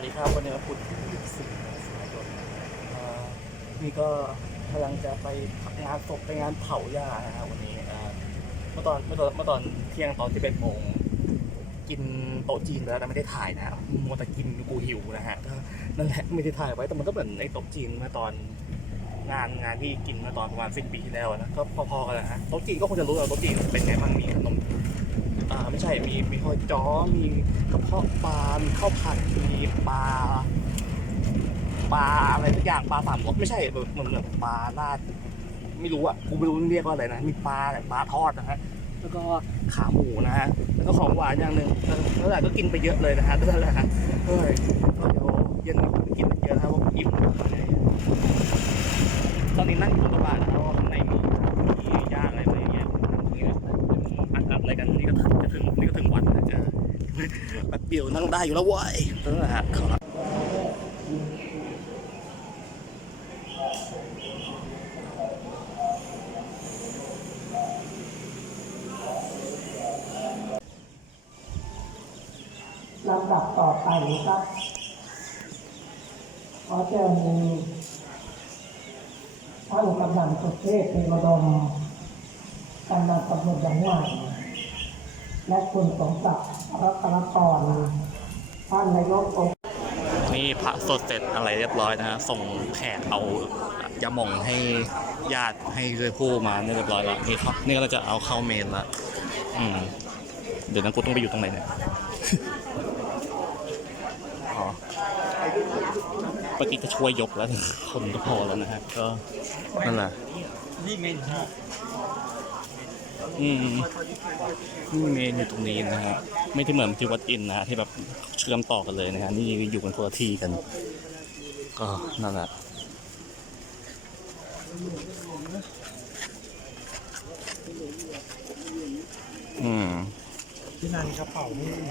วัสดีครับวันนี้วันพุธที่24เมษายนนี่ก็กำลังจะไปงานศพไปงานเผาหญ้านะฮะวันนี้เมื่อตอนเมื่อตอนเมื่อตอนเที่ยงตอนที่เป็นโมงกินโต๊ะจีนไปแล้วแต่ไม่ได้ถ่ายนะมัวแต่กินกูหิวนะฮะก็นั่นแหละไม่ได้ถ่ายไว้แต่มันก็เหมือนไอ้โต๊ะจีนเมื่อตอนงานงานที่กินเมื่อตอนประมาณสิ้นปีที่แล้วนะก็พอๆกันนะฮะโต๊ะจีนก็คงจะรู้แล้วโต๊ะจีนเป็นไงบ้างมีขนม ไม่ใช่มีมีหอยจ้อมีกระเพาะปลา มีข้าวผัดมีปลาปลาอะไรทุกอย่างปลาสามรสไม่ใช่แบบเหมือนแบบปลาราดไม่รู้อะกูไม่รู้เรียกว่าอะไรนะมีปลาปลาทอดนะฮะแล้วก็ขาหมูนะฮะแล้วก็ของหวานอย่างหนึ่งแล้วหลายก็กินไปเยอะเลยนะฮะนั่นแหละฮะเฮ้ยก็เดี๋ยวเย็นนี้กินเยอะนะครับอิ่มตอนนี้นั่งอยู่บนกระบะนะครับเพราะว่าข้างในมีมีย่างอะไรมาอย่างเงี้ยตรงนี้นะอัดอัดอะไรกัน แป๊บเดียวนั่งได้อยู่แล้วเว้ยนั่นแหละครับลำดับต่อไปครับขอเชิญท่านกำนันสุเทพเทวดมกำนันตำบลยังหวาน และคุณสมศักดิ์รัตนกรท่านนายกองนี่พระสดเสร็จอะไรเรียบร้อยนะฮะส่งแขกเอายาหม่องให้ญาติให้ด้วยผู้มาเนี่ยเรียบร้อยแล้วนี่ครับนี่ก็จะเอาเข้าเมนละอืมเดี๋ยวนั้นกูต้องไปอยู่ตรงไหนเนี่ยอ๋อเมื่อกี้จะช่วยยกแล้ว คนก็พอแล้วนะฮะก็นั่นแหละนี่เมนที่ อืมนี่เมนอยู่ตรงนี้นะฮะไม่ได้เหมือนที่วัดอินนะฮะที่แบบเชื่อมต่อกันเลยนะฮะนี่อยู่กันคนละที่กัน ก็นั่นแหละอืมที่นายกระเป๋านี่น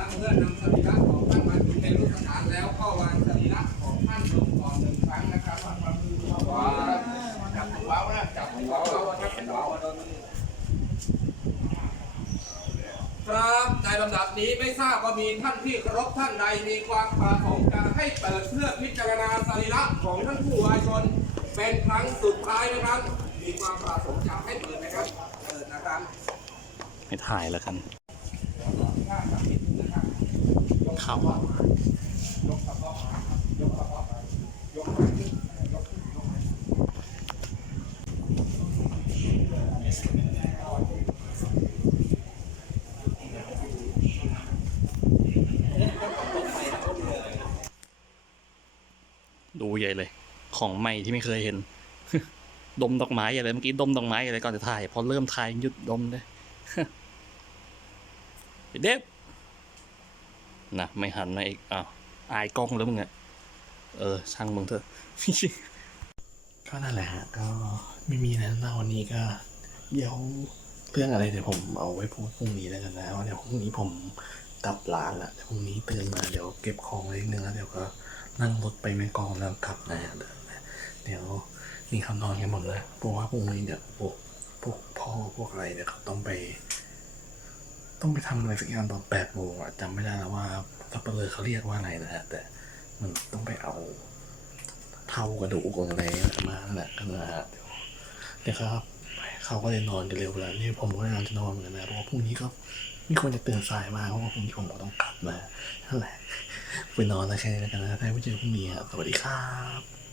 ะเมื่อนำสรีระของท่านมาถึงในรูปสถานแล้วก็วางสรีระของท่านลงก่อนหนึ่งครั้งนะครับว้าวจับหัวนะจับหัวเราถ้าเป็นหัว ครับในลำดับนี้ไม่ทราบว่ามีท่านที่เคารพท่านใดมีความประสงค์จะให้เปิดเพื่อพิจารณาสรีระของท่านผู้วายชน เป็นครั้งสุดท้ายนะครับ มีความประสงค์จะให้เปิดนะครับเปิดนะครับไม่ถ่ายแล้วกันเข้า ดูใหญ่เลย ของใหม่ที่ไม่เคยเห็น ดมดอกไม้อะไรเมื่อกี้ดมดอกไม้อะไรก่อนจะถ่าย พอเริ่มถ่ายหยุดดมเลยไอ้เด็บนะไม่หันมาอีกอ้าวอายกล้องแล้วมึงอะเออ ช่างมึงเถอะก็นั่นแหละฮะก็ไม่มีแล้วนะวันนี้ก็เดี๋ยวเรื่องอะไรเดี๋ยวผมเอาไว้พูดพรุ่งนี้แล้วกันนะว่าเดี๋ยวพรุ่งนี้ผมกลับร้านละเดี๋ยวพรุ่งนี้ตื่นมาเดี๋ยวเก็บของไว้นิดนึงแล้วเดี๋ยวก็ นั่งรถไปแม่กองแล้วกลับนะเดี๋ยวมีคำนอนกันหมดแล้วเพราะว่าพรุ่งนี้เดี๋ยวพวกพวกพ่อพวกอะไรเดี๋ยวเขาต้องไป ต้องไปทำอะไรสักอย่างตอนแปดโมงอะจำไม่ได้แล้วว่าสับเปลือเขาเรียกว่าอะไรนะฮะแต่มันต้องไปเอาเท่ากระดูกอะไรมานั่นแหละก็นะฮะเดี๋ยวเดี๋ยวครับ เขาก็เลยนอนกันเร็วแล้วนี่ผมก็กำลังจะนอนเหมือนกันนะเพราะว่าพรุ่งนี้ก็มีคนจะตื่นสายมาเพราะว่าพรุ่งนี้ผมก็ต้องกลับนะนั่นแหละไปนอนแล้วแค่นี้แล้วกันนะถ้าไม่เจอพรุ่งนี้ครับสวัสดีครับ